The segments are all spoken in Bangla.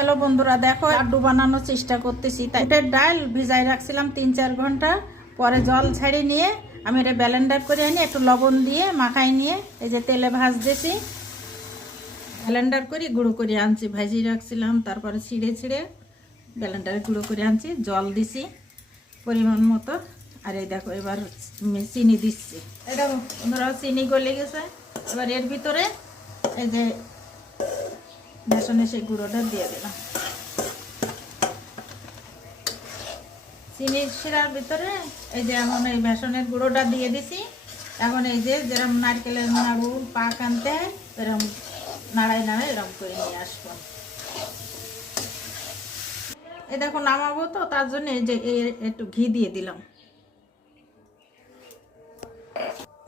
হ্যালো বন্ধুরা, দেখো লাড্ডু বানানোর চেষ্টা করতেছি। তাই বুটের ডাল ভিজাই রাখছিলাম 3-4 ঘন্টা, পরে জল ছাড়িয়ে নিয়ে আমি এটা ব্লেন্ডার করে আনি, একটু লবণ দিয়ে মাখাই নিয়ে এই যে তেলে ভাজতেছি। ব্লেন্ডার করে গুঁড়ো করে আনছি, ভাজিয়ে রাখছিলাম, তারপরে ছিঁড়ে ছিঁড়ে ব্লেন্ডারে গুঁড়ো করে আনছি, জল দিছি পরিমাণ মতো। আর এই দেখো এবার চিনি দিচ্ছি। এই দেখো বন্ধুরা, চিনি গলে গেছে। এবার এর ভিতরে এই যে বেসনের সেই গুঁড়োটা দিয়ে দিলাম। চিনির শিরার ভিতরে এই যে এমন এই বেসনের গুঁড়োটা দিয়ে দিছি। এখন এই যে যেরকম নারকেলের নাড়ু পাক আনতে হয় এরকম নাড়াই নাড়াই এরকম করে নিয়ে আসবো। এই দেখো নামাবো তো, তার জন্য এই যে একটু ঘি দিয়ে দিলাম,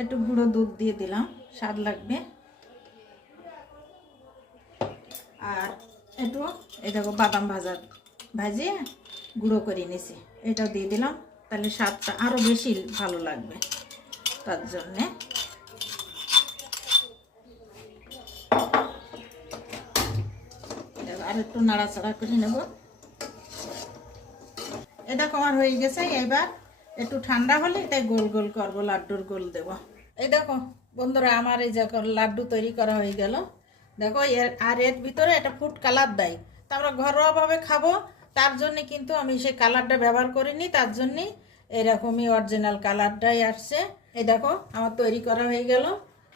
একটু গুঁড়ো দুধ দিয়ে দিলাম, স্বাদ লাগবে। আর একটু এই দেখো বাদাম ভাজিয়ে গুঁড়ো করে নিয়েছি, এটাও দিয়ে দিলাম, তাহলে স্বাদটা আরও বেশি ভালো লাগবে। তার জন্যে আর একটু নাড়াচাড়া করে নেব। এ দেখো আমার হয়ে গেছে। এবার একটু ঠান্ডা হলে এটা গোল গোল করবো, লাড্ডুর গোল দেব। এই দেখো বন্ধুরা, আমার এই যে লাড্ডু তৈরি করা হয়ে গেল। দেখো এর ভিতরে একটা ফুড কালার দেয়, তা আমরা ঘরোয়াভাবে খাবো, তার জন্যে কিন্তু আমি সেই কালারটা ব্যবহার করিনি, তার জন্যে এরকমই অরিজিনাল কালারটাই আসছে। এই দেখো আমার তৈরি করা হয়ে গেল।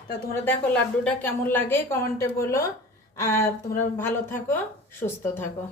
তা তোমরা দেখো লাড্ডুটা কেমন লাগে কমেন্টে বলো। আর তোমরা ভালো থাকো, সুস্থ থাকো।